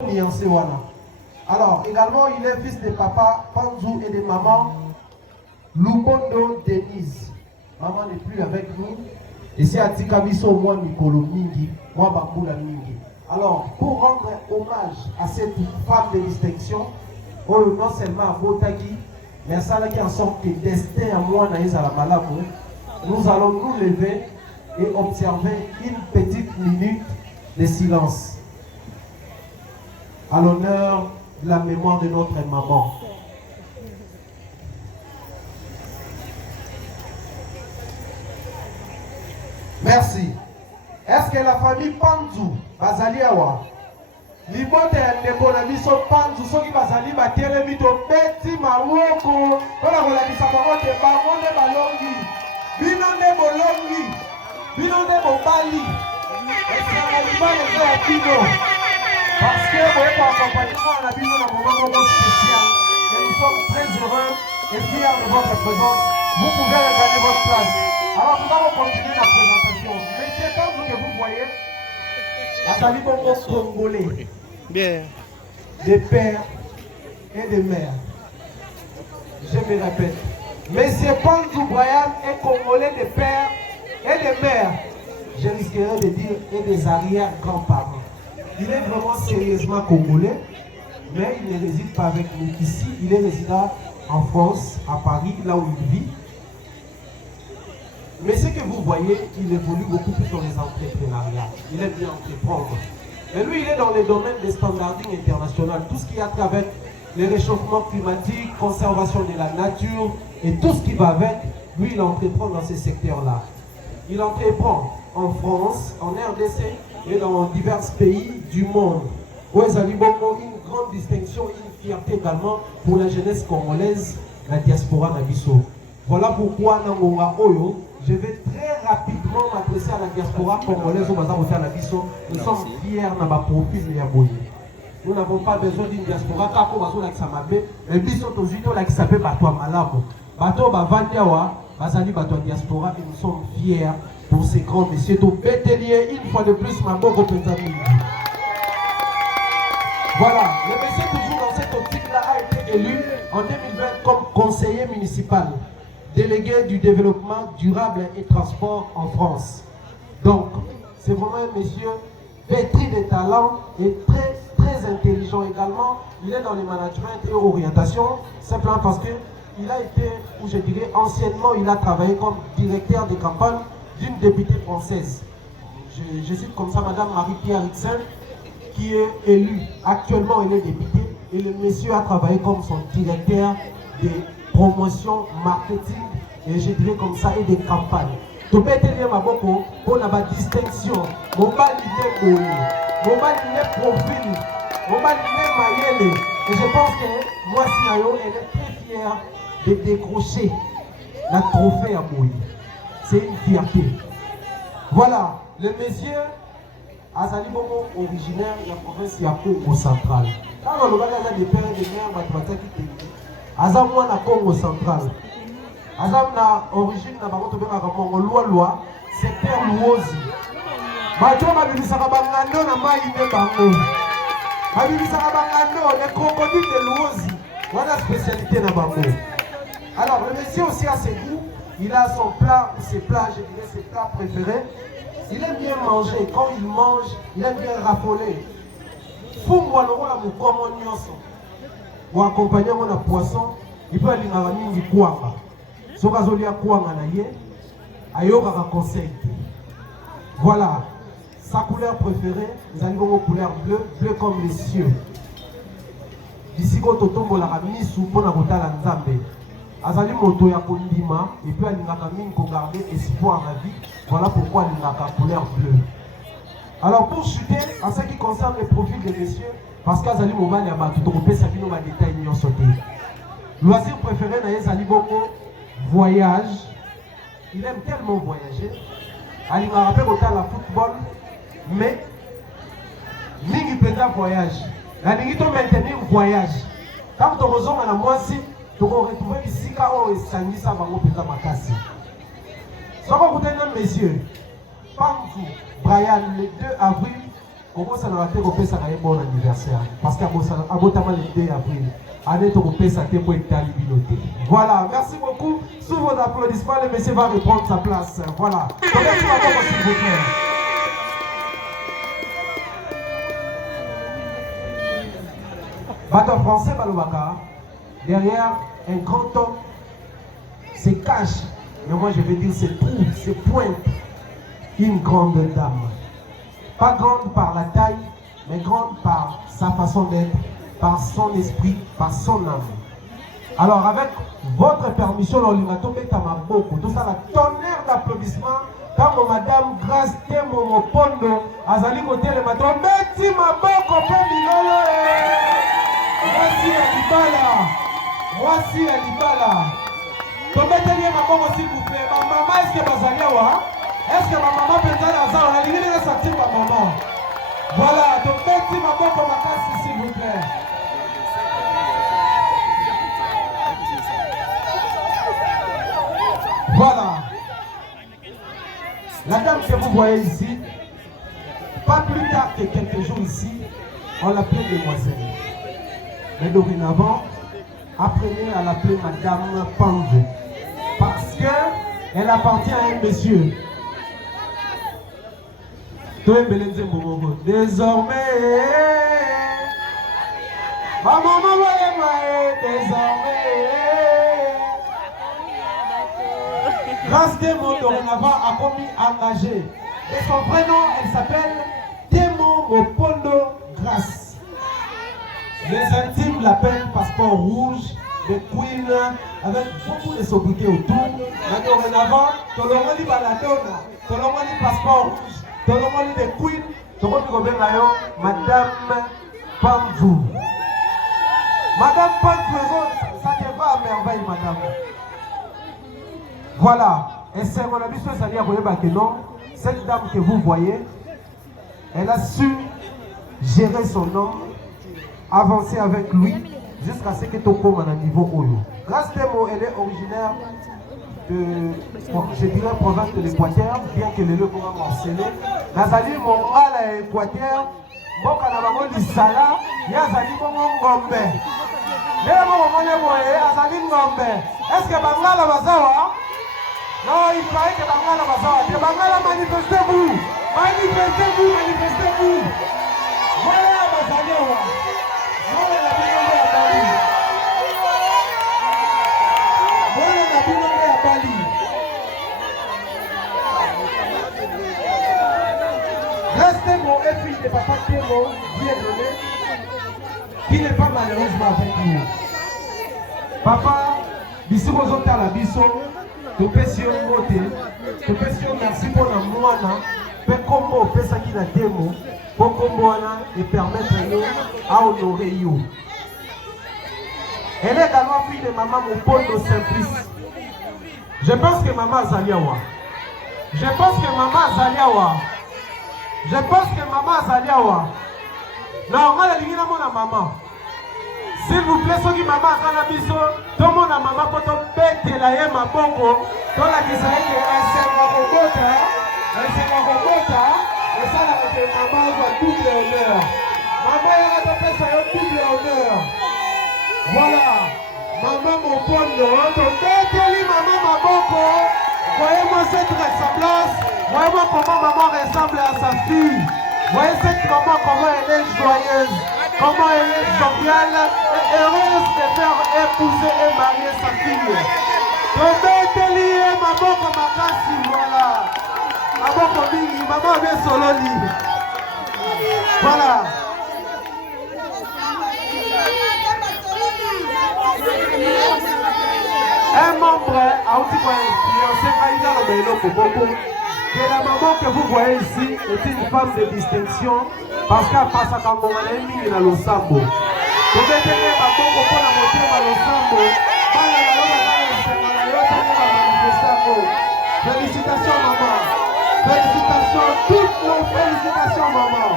Alors, également, il est fils de papa Panzou et de maman Lubondo Denise. Maman n'est plus avec nous. Et c'est à Tikabiso, moi, Mikolo Mingi, moi, Bamboula Mingi. Alors, pour rendre hommage à cette femme de distinction, non seulement à Botagi, mais à ça qui en sorte que destin à moi, nous allons nous lever et observer une petite minute de silence à l'honneur de la mémoire de notre maman. Merci. Est-ce que la famille Panzou, Bazali Awa, Libote Nekonabiso Panzou, ceux qui Bazali Batelemito, Betty Mawoko, voilà qui s'apparente, Bamonde Balongi, Binonde Bolongi, Binonde Bobali, et c'est un Bino. Parce que vous êtes en accompagnement à la Bible dans un moment spécial. Et nous sommes très heureux et fiers de votre présence. Vous pouvez regagner votre place. Alors nous allons continuer la présentation. Mais c'est comme vous que vous voyez, la famille congolais. Bien. Des pères et des mères. Je me répète. Monsieur Panzou Brian est congolais des pères et des mères. Je risquerais de dire et des arrière-grands-parents. Il est vraiment sérieusement congolais, mais il ne réside pas avec nous ici. Il est résident en France, à Paris, là où il vit. Mais ce que vous voyez, il évolue beaucoup plus dans les entrepreneuriats. Il aime bien entreprendre. Et lui, il est dans les domaines des standarding international. Tout ce qui a travers les réchauffements climatiques, conservation de la nature et tout ce qui va avec, lui, il entreprend dans ces secteurs-là. Il entreprend en France, en RDC, et dans divers pays du monde. Où ils ont une grande distinction et une fierté également pour la jeunesse congolaise, la diaspora Nabiso. Voilà pourquoi Nangonga Oyo, je vais très rapidement m'adresser à la diaspora congolaise au Bazar Hotel Nabiso. Nous sommes fiers de notre profil de Yaboye. Nous n'avons pas besoin d'une diaspora car on va sur l'Axamabé, et puis surtout qui s'appelle Batoa Malabo. Bateau Bavandiawa, Bazali Batoa Diaspora, et nous sommes fiers pour ces grands messieurs de Bétélier, une fois de plus, ma bonne représentation. Voilà, le monsieur toujours dans cette optique-là a été élu en 2020 comme conseiller municipal, délégué du développement durable et transport en France. Donc, c'est vraiment un monsieur pétri de talent et très intelligent également. Il est dans le management et orientation, simplement parce qu'il a été, ou je dirais anciennement, il a travaillé comme directeur de campagne d'une députée française. Je cite comme ça Madame Marie-Pierre Rixen, qui est élue. Actuellement, elle est députée. Et le monsieur a travaillé comme son directeur de promotion, marketing, et je dirais comme ça, et des campagnes. Tu peux tenir ma boko pour la distinction. Mon bal est beau, mon bal est profil, mon bal est maillé. Et je pense que moi, Sinayo, elle est très fière de décrocher la trophée à Moïse. C'est une fierté. Voilà, le monsieur Azali Bongo originaire de la province de Congo central. Quand on a des pères et des mères, Azam na Congo central. Azam na origine na bango tobeka Congo loi secteur Luozi. Bato babibisaka bangando na mai nde bango. Babibisaka bangando les crocodiles de Luozi. Voilà spécialité na bango. Alors le monsieur aussi a ses goûts. Il a son plat, ses plats, je dirais ses plats préférés. Il aime bien manger. Quand il mange, il aime bien raffoler. Fumwa le rôle à mon common nyonso. Ou accompagner mon poisson, il peut aller dans la mine du kouanga. So kazoli a kouanga na ye, ayoka ka conseil. Voilà. Sa couleur préférée, nous allons aux couleurs bleu, bleu comme les cieux. D'ici quand on tombe la rami sous pour la rotala nzambe. Azali moto ya kondima et puis alingaka mine ko garder espoir à la vie. Voilà pourquoi alingaka couleur bleue. Alors pour chuter en ce qui concerne le profil des messieurs, parce qu'Azali Mobali a battu trop peu, ça qui nous va détailler nous sauter. Loisir préféré na Azali Boko, voyage. Il aime tellement voyager. Il m'a rappelé autant la football, mais Mingi peut-être voyage. La Mingi to maintenir voyage. Quand on rejoint à la moitié, tu vas retrouver ici quand on s'angisa bango peut-être makasi. Ça va vous donner messieurs. Panzou Brian le 2 avril comment ça n'a pas été un bon anniversaire? Parce qu'à Botama le 2 avril, année to coupé ça pour être biloté. Voilà, merci beaucoup. Sous vos applaudissements, le monsieur va reprendre sa place. Voilà. Merci beaucoup, s'il vous plaît. Bateau français, Balobaka, derrière un grand homme se cache, mais moi je vais dire c'est tout, c'est pointe, une grande dame. Pas grande par la taille, mais grande par sa façon d'être, par son esprit, par son âme. Alors avec votre permission, l'Olimato Betamaboko, tout ça, la tonnerre d'applaudissements, comme Madame Grace Temo Pondo, Azali Côté le matin, Betty Maboko, Pelilolo, voici Alibala, voici Alibala. Tombez-moi ma maman s'il vous plaît. Ma maman, est-ce que Bazaliawa? Est-ce que ma maman peut dire à ça? On a l'idée de sortir ma maman. Voilà, tombez-moi ma maman comme ma casse s'il vous plaît. Voilà. La dame que vous voyez ici, pas plus tard que quelques jours ici, on l'appelait demoiselle. Mais dorénavant, apprenez à l'appeler Madame Pange. Parce qu'elle appartient à un monsieur. Désormais, ma maman désormais. Grâce Temo dorénavant a commis engagé. Et son vrai nom, elle s'appelle Temo Mopondo Grâce. Les intimes l'appellent passeport rouge, les queens, avec beaucoup de sobriquets autour. Mais dorénavant, tout le monde dit baladona, tout le monde dit passeport rouge, tout le monde dit des queens, tout le monde dit Madame Pamvou. Madame Pamvou, ça te va à merveille, madame. Voilà. Et c'est mon ami, cette dame que vous voyez, elle a su gérer son homme, avancer avec lui jusqu'à ce que tu commes à un niveau Oyo. Grâce Temo, elle est originaire de, je dirais, province de l'Équateur, bien que le lieu pourra mentionner. Nazali, mon mal à l'Équateur, mon canabamo du Sala, Yazali, mon Ngombe. Mais mon Azali Ngombe. Est-ce que Bangala Bazawa? Non, il paraît que Bangala Bazawa. Que Bangala, manifestez-vous. Manifestez-vous, manifestez-vous. Voilà Bazaliawa. Restez mon fille de papa Temo, bien donné, qui n'est pas malheureusement avec nous. Papa, d'ici aux autres à la biso, tu peux si on vote, tu peux si on merci pour la moine, mais comme on fait ça qui n'a Temo, pour qu'on et permettre à honorer you. Elle est également fille de maman Mopondo Simplice. Je pense que maman Zaliawa. Je pense que maman Zaliawa. Je pense que maman Zaliawa. Non, on va l'éliminer mon maman. S'il vous plaît, ceux qui maman a la biso, tout le monde a maman pour te bêter la yema bongo. Dans la question, elle s'est robota. Elle s'est robota. Et ça, maman a double honneur. Maman a fait ça, double honneur. Voilà, maman mon pondo, bêtez-lui maman ma boko. Voyez-moi cette ressemblance, voyez-moi comment maman ressemble à sa fille. Voyez cette maman comment elle est joyeuse, comment elle est joviale et heureuse de faire épouser et marier sa fille. Bêtez-lui ma boko ma casse, voilà. Ma boko bini, maman avait solo lit. Voilà. Un membre a aussi que la maman que vous voyez ici est une femme de distinction parce qu'elle passe à Kambomalemi dans le Sambo. Vous devez tenir la bombe pour la montée dans le Sambo. Félicitations maman. Félicitations, toutes nos félicitations maman.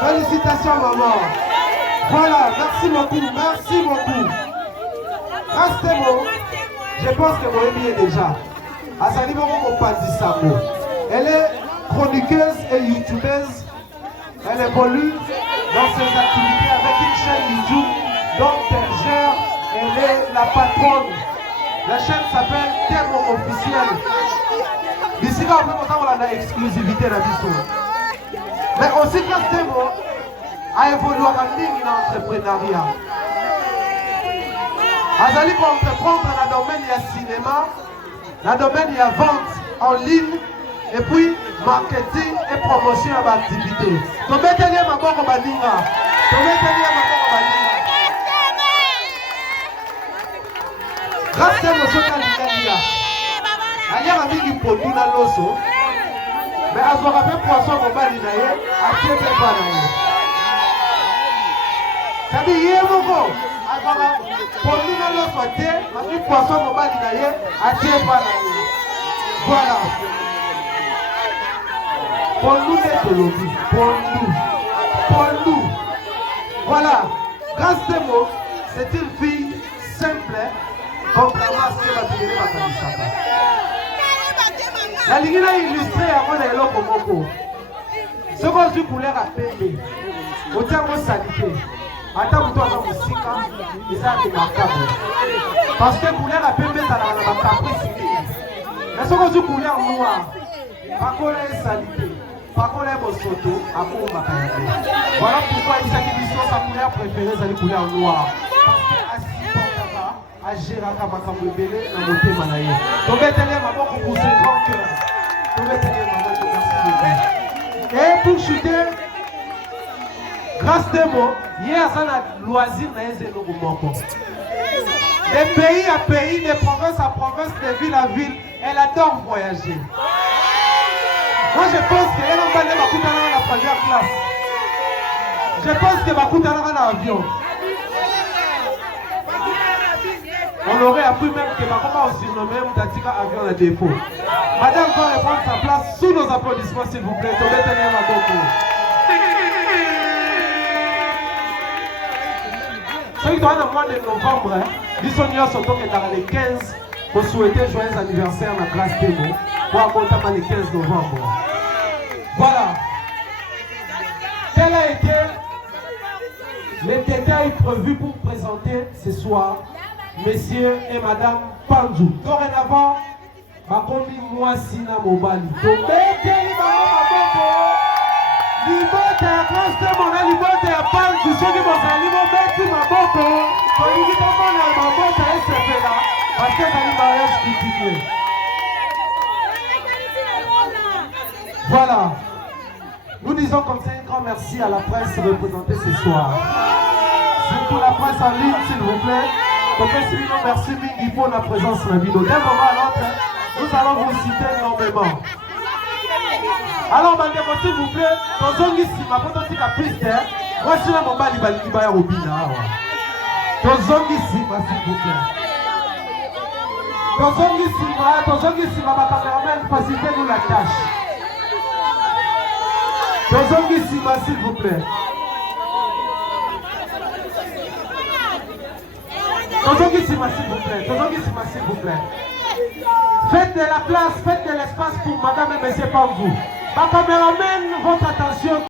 Félicitations maman. Voilà, merci beaucoup, merci beaucoup. Restez-moi, je pense que Moémi est déjà. Elle est chroniqueuse et youtubeuse. Elle évolue dans ses activités avec une chaîne YouTube dont elle gère, elle est la patronne. La chaîne s'appelle Temo Officiel. D'ici là, on a l'exclusivité de la mission. Mais aussi Classe Temo a évolué en ligne dans l'entrepreneuriat. Azali pour entreprendre dans le domaine du cinéma, dans le domaine de la vente en ligne, et puis marketing et promotion à l'activité. Donc, mettez-les ma bonne baninga. Grâce à monsieur Kalinga, il y a un ami qui produit dans l'osso, mais à ce rappel poisson au bas de l'air, à qui est pas l'air. Ça dit, il y a beaucoup. Produit dans l'osso, un poisson au bas de l'air, à qui est pas l'air. Voilà. Pour nous, voilà. Grâce à moi, c'est une fille simple, contrairement à ce que va tenir ma camisaka. La ligne a illustré à moi les locaux moko. Ce qu'on dit couleur à pembe, autant qu'on salité. Attends, toi, dans le sika, ils sont remarquables. Parce que couleur à pembe, ça n'a pas caprice. Mais ce qu'on dit couleur noire, par contre, elle salité. Par contre, les photo à voilà pourquoi il s'agit de sa couleur préférée, c'est la couleur noire. Parce que à gérer à Makamubele, à monter Manaye. Donc, mettez-les maman pour ce grand cœur. Donc, mettez-les maman pour et pour chuter, grâce à moi, hier, ça a loisir dans les éloignements. De pays à pays, de province à province, de ville à ville, elle adore voyager. Moi je pense qu'elle a pas la première classe. Je pense que Bakouta dans l'avion. On aurait appris même que Bakouta aussi nommé Mtatika avion à défaut. Madame va reprendre sa place sous nos applaudissements s'il vous plaît. Ceux qui doivent au mois de novembre, ils sont surtout que dans les 15 pour souhaiter joyeux anniversaire à la classe Temo pour accompagner les 15 novembre. Voilà. Quel a été le détail prévu pour présenter ce soir messieurs et madame Panjou. Dorénavant, Bakomi Mwasina Mobali. Donc, mettez-les dans ma bobo. Libote ya classe de mon libote ya Panjou. Ceux qui m'ont sali, m'ont metti ma bobo. Quand ils disent qu'on a ma bobo, ça est fait là. Parce que ça est mariage cultivé. Voilà. Nous disons comme ça un grand merci à la presse représentée ce soir. Surtout la presse en ligne, s'il vous plaît. Donc, merci Mingi pour la présence de la vidéo. D'un moment à l'autre, nous allons vous citer énormément. Alors, Mandeko, s'il vous plaît, dans un ici, ma photo de la piste, voici la mobile qui va y avoir. Dans un ici, s'il vous plaît. Dans un ici, ma caméraman, facilitez-nous la tâche. Dans ici, s'il vous plaît. Dans ici, s'il vous plaît. Faites de la place, faites de l'espace pour madame et monsieur Pangou. Ma caméraman, votre attention.